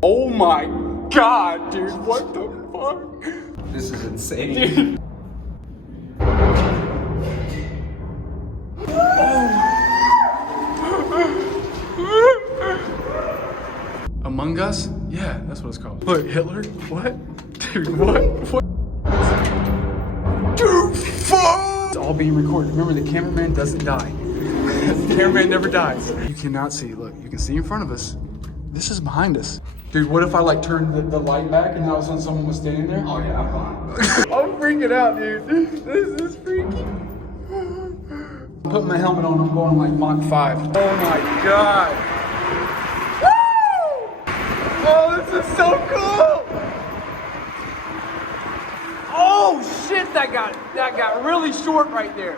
Oh my god, dude, what the fuck? This is insane. Dude. Among Us? Yeah, that's what it's called. Look, Hitler? What? Dude, what? Dude, fuck! It's all being recorded. Remember, the cameraman doesn't die. The cameraman never dies. You cannot see. Look, you can see in front of us. This is behind us. Dude, what if I like turned the light back and all of a sudden someone was standing there? Oh yeah, I'm fine. I'm freaking out, dude. This is freaky. I'm putting my helmet on. I'm going like Mach 5. Oh my god. Woo! Oh, this is so cool. Oh shit, that got really short right there.